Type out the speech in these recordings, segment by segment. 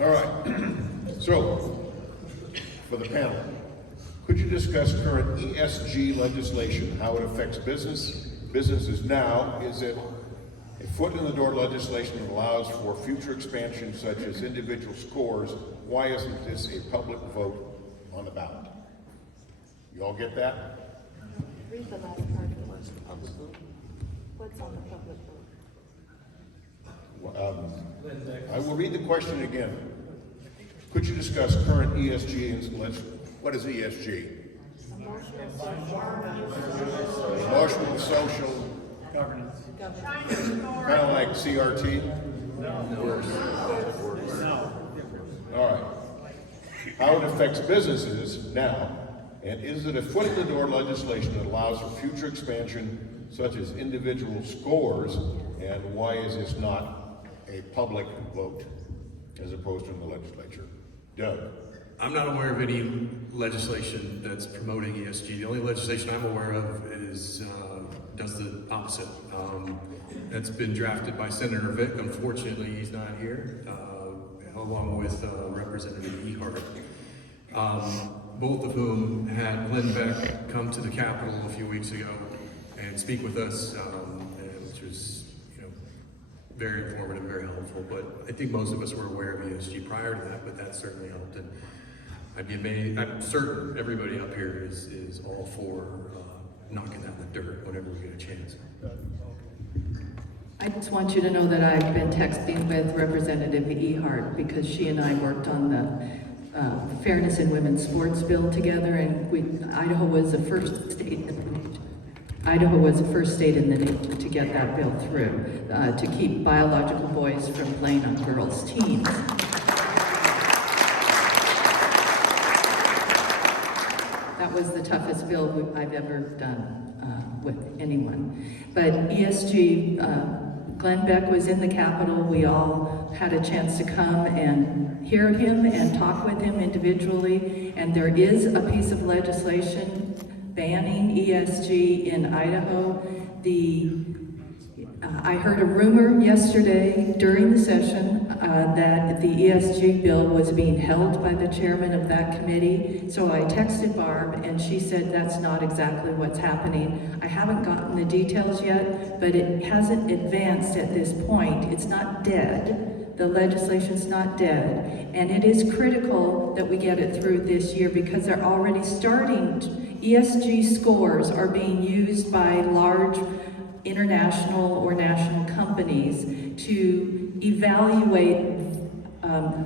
All right. So, for the panel, could you discuss current ESG legislation, how it affects businesses now? Is it a foot in the door legislation that allows for future expansion such as individual scores? Why isn't this a public vote on the ballot? You all get that? Read the last part of the list. What's on the public vote? I will read the question again. Could you discuss current ESG and what is ESG? Emotional, social, Governance. kind of like CRT? No. All right. How it affects businesses now, and is it a foot in the door legislation that allows for future expansion such as individual scores, and why is this not a public vote as opposed to in the legislature? Doug? I'm not aware of any legislation that's promoting ESG. The only legislation I'm aware of is does the opposite. That's been drafted by Senator Vick. Unfortunately, he's not here, along with Representative Ehart, both of whom had Glenn Beck come to the Capitol a few weeks ago and speak with us, which was, very informative, very helpful. But I think most of us were aware of ESG prior to that, but that certainly helped. And I'd be amazed. I'm certain everybody up here is all for knocking out the dirt whenever we get a chance. I just want you to know that I've been texting with Representative Ehart because she and I worked on the Fairness in Women's Sports bill together, and Idaho was the first state in the nation. Idaho was the first state in the nation to get that bill through, to keep biological boys from playing on girls' teams. That was the toughest bill I've ever done with anyone. But ESG, Glenn Beck was in the Capitol. We all had a chance to come and hear him and talk with him individually. And there is a piece of legislation banning ESG in Idaho. I heard a rumor yesterday during the session that the ESG bill was being held by the chairman of that committee. So I texted Barb and she said that's not exactly what's happening. I haven't gotten the details yet, but it hasn't advanced at this point. It's not dead. The legislation's not dead. And it is critical that we get it through this year because they're already starting. ESG scores are being used by large international or national companies to evaluate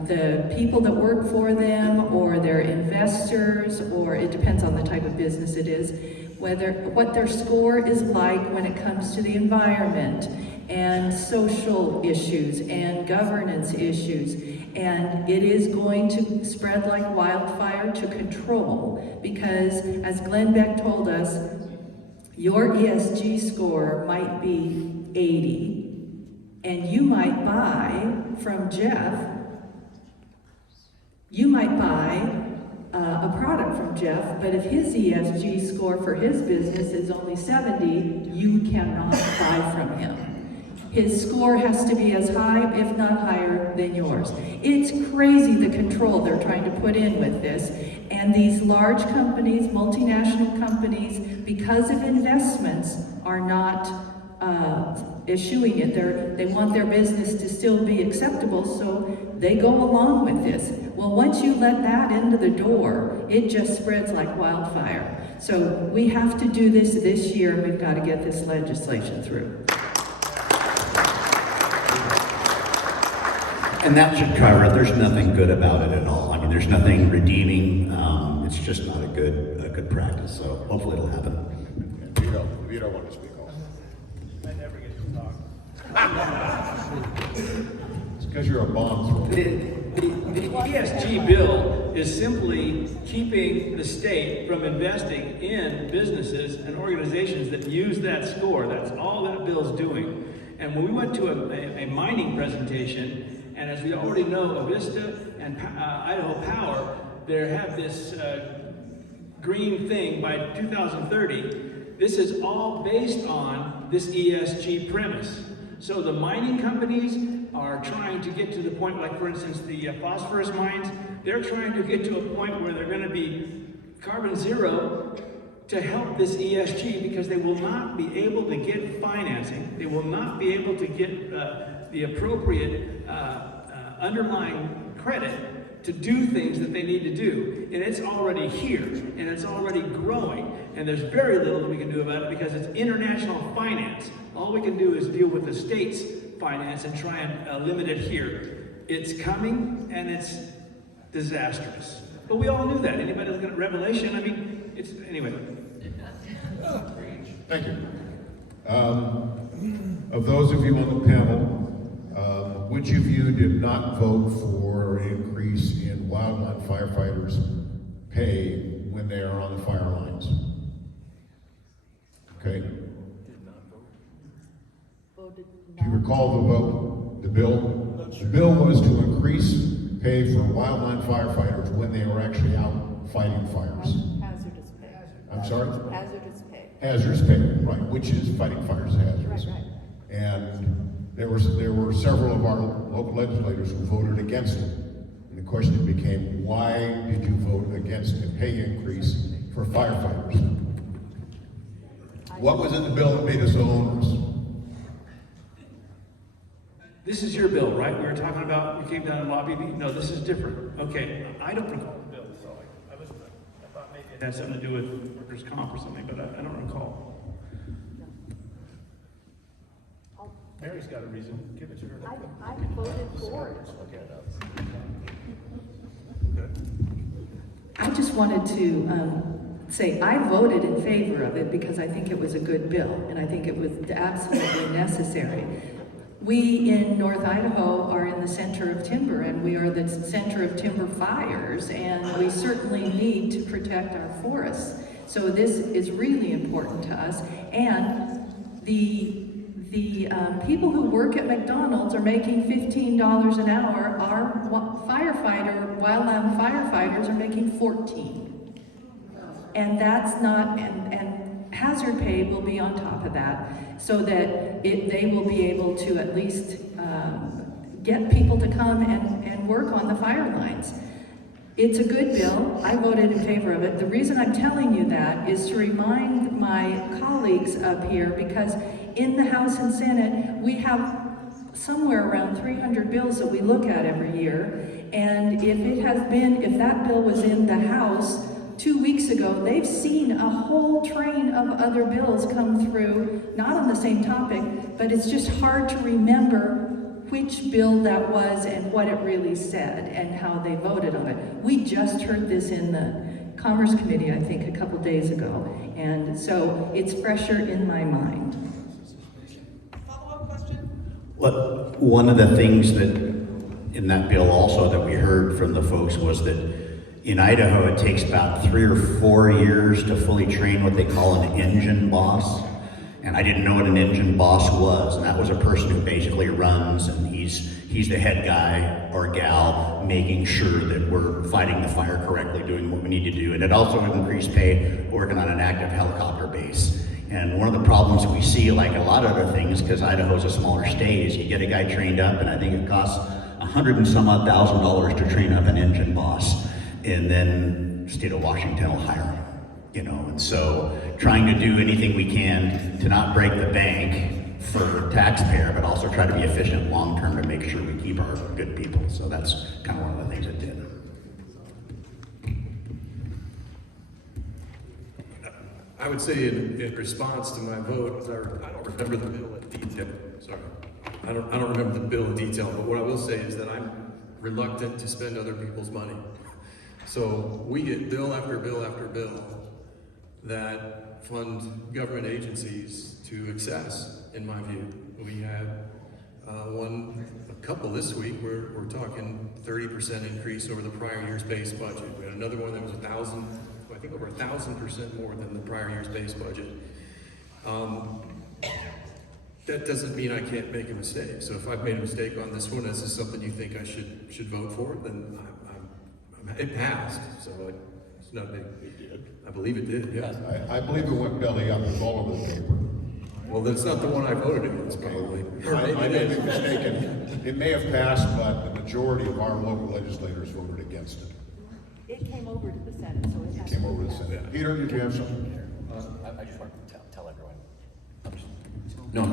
the people that work for them or their investors, or it depends on the type of business it is, what their score is like when it comes to the environment and social issues and governance issues. And it is going to spread like wildfire to control because, as Glenn Beck told us, your ESG score might be 80, and you might buy from Jeff, a product from Jeff, but if his ESG score for his business is only 70, you cannot buy from him. His score has to be as high, if not higher, than yours. It's crazy the control they're trying to put in with this. And these large companies, multinational companies, because of investments, are not eschewing it. They want their business to still be acceptable, so they go along with this. Well, once you let that into the door, it just spreads like wildfire. So we have to do this year, and we've got to get this legislation through. And that should cover it. There's nothing good about it at all. I mean, there's nothing redeeming. It's just not a good practice. So hopefully it'll happen. Vito want to speak also. I never get to talk. It's because you're a bomb thrower. The ESG bill is simply keeping the state from investing in businesses and organizations that use that score. That's all that bill's doing. And when we went to a mining presentation, and as we already know, Avista and Idaho Power, they have this green thing by 2030. This is all based on this ESG premise. So the mining companies are trying to get to the point, like for instance, the phosphorus mines, they're trying to get to a point where they're going to be carbon zero to help this ESG, because they will not be able to get financing, they will not be able to get the appropriate underlying credit to do things that they need to do. And it's already here, and it's already growing, and there's very little that we can do about it because it's international finance. All we can do is deal with the state's finance and try and limit it here. It's coming, and it's disastrous. But we all knew that. Anybody looking at Revelation, I mean, it's, anyway. Thank you. Of those of you on the panel, which of you did not vote for an increase in wildland firefighters' pay when they are on the fire lines? Okay. Do you recall the vote? The bill? The bill was to increase pay for wildland firefighters when they were actually out fighting fires. Hazardous pay. I'm sorry? Hazardous pay. Hazardous pay, right, which is fighting fires hazardous. Right. And there were several of our local legislators who voted against it. And the question became, why did you vote against a pay increase for firefighters? What was in the bill that made us owners? This is your bill, right? We were talking about, you came down and lobbied me? No, this is different. Okay, I don't recall the bill, so I thought maybe it had something to do with workers' comp or something, but I don't recall. Mary's got a reason. Give it to her. I voted for it. I just wanted to say I voted in favor of it because I think it was a good bill, and I think it was absolutely necessary. We in North Idaho are in the center of timber, and we are the center of timber fires, and we certainly need to protect our forests. So this is really important to us, and the people who work at McDonald's are making $15 an hour. Our wildland firefighters are making $14. And that's not, and hazard pay will be on top of that, so that they will be able to at least get people to come and work on the fire lines. It's a good bill. I voted in favor of it. The reason I'm telling you that is to remind my colleagues up here, because in the House and Senate, we have somewhere around 300 bills that we look at every year. And if that bill was in the House 2 weeks ago, they've seen a whole train of other bills come through, not on the same topic, but it's just hard to remember which bill that was and what it really said and how they voted on it. We just heard this in the Commerce Committee, I think, a couple days ago, and so it's fresher in my mind. Follow-up question? Well, one of the things that in that bill also that we heard from the folks was that in Idaho it takes about 3 or 4 years to fully train what they call an engine boss. And I didn't know what an engine boss was, and that was a person who basically runs, and he's the head guy or gal making sure that we're fighting the fire correctly, doing what we need to do. And it also would increase pay working on an active helicopter base. And one of the problems that we see, like a lot of other things, because Idaho's a smaller state, is you get a guy trained up, and I think it costs $100 and some odd thousand to train up an engine boss, and then state of Washington will hire him. You know, and so trying to do anything we can to not break the bank for taxpayer, but also try to be efficient long term to make sure we keep our good people. So that's kind of one of the things it did. I would say in response to my vote, I don't remember the bill in detail. Sorry, I don't remember the bill in detail. But what I will say is that I'm reluctant to spend other people's money. So we get bill after bill after bill that fund government agencies to excess, in my view. We had a couple this week, we're talking 30% increase over the prior year's base budget. We had another one that was over 1,000% more than the prior year's base budget. That doesn't mean I can't make a mistake. So if I've made a mistake on this one, this is something you think I should vote for, then it passed. So it's not big. It did. I believe it did, yeah. I believe it went belly up. It's all over the paper. Well, that's not the one I voted against, probably. Or maybe I it may is. be mistaken. It may have passed, but the majority of our local legislators voted against it. It came over to the Senate, so it has to Came over to the be Senate. Peter, did you have something? I just want to tell everyone. No, I'm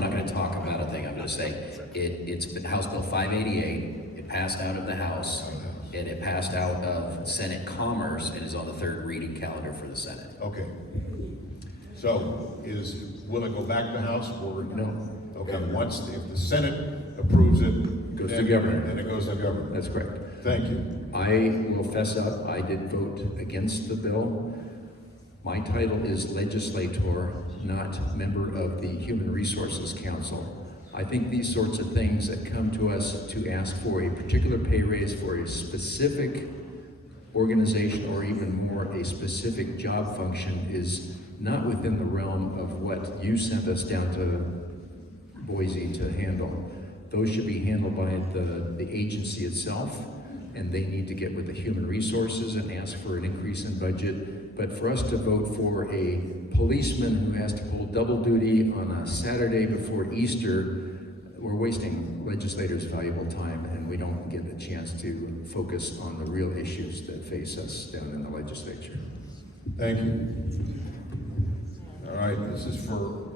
not gonna talk about a thing. I'm gonna say it's been House Bill 588. It passed out of the House, and it passed out of Senate Commerce, and is on the third reading calendar for the Senate. Okay. So will it go back to House or? No. Okay, if the Senate approves it. Goes to then- governor. Then it goes to governor. That's correct. Thank you. I will fess up, I did vote against the bill. My title is legislator, not member of the Human Resources Council. I think these sorts of things that come to us to ask for a particular pay raise for a specific organization, or even more, a specific job function, is not within the realm of what you sent us down to Boise to handle. Those should be handled by the agency itself, and they need to get with the human resources and ask for an increase in budget. But for us to vote for a policeman who has to pull double duty on a Saturday before Easter, we're wasting legislators' valuable time, and we don't get a chance to focus on the real issues that face us down in the legislature. Thank you. All right, this is for